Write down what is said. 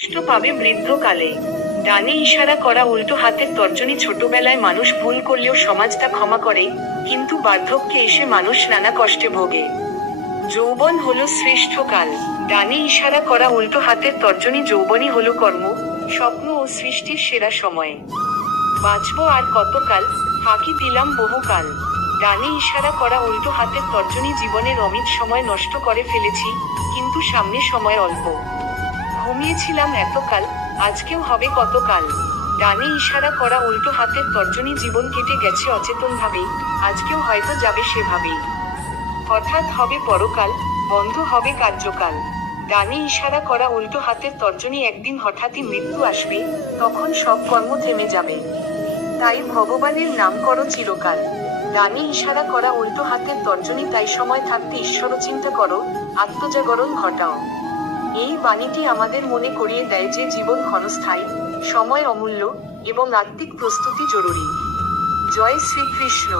কষ্ট পাবে বৃদ্ধকালে। ডানে ইশারা করা উল্টো হাতের তর্জনী। ছোটবেলায় মানুষ ভুল করলেও সমাজ তা ক্ষমা করে, কিন্তু বার্ধক্যে এসে মানুষ নানা কষ্টে ভোগে। যৌবন হলো শ্রেষ্ঠ কাল। ডানে ইশারা করা উল্টো হাতের তর্জনী। যৌবনই হলো কর্ম, স্বপ্ন ও সৃষ্টির সেরা সময়। বাঁচবো আর কতকাল, ফাঁকি দিলাম বহুকাল। ডানে ইশারা করা উল্টো হাতের তর্জনী। জীবনের অমিত সময় নষ্ট করে ফেলেছি, কিন্তু সামনে সময় অল্প। ঘুমিয়েছিলাম এতকাল, আজকেও হবে কতকাল। ডানে ইশারা করা উল্টো হাতের তর্জনী। জীবন কেটে গেছে অচেতনভাবে, আজকেও হয়তো যাবে সেভাবেই। হঠাৎ হবে পরকাল, বন্ধ হবে কার্যকাল। ডানে ইশারা করা উল্টো হাতের তর্জনী। একদিন হঠাৎই মৃত্যু আসবে, তখন সব কর্ম থেমে যাবে। তাই ভগবানের নাম করো চিরকাল। ডানে ইশারা করা উল্টো হাতের তর্জনী। তাই সময় থাকতে ঈশ্বরচিন্তা করো, আত্মজাগরণ ঘটাও। এই বাণীটি আমাদের মনে করিয়ে দেয় যে জীবন ক্ষণস্থায়ী, সময় অমূল্য, এবং আত্মিক প্রস্তুতি জরুরি। জয় শ্রীকৃষ্ণ।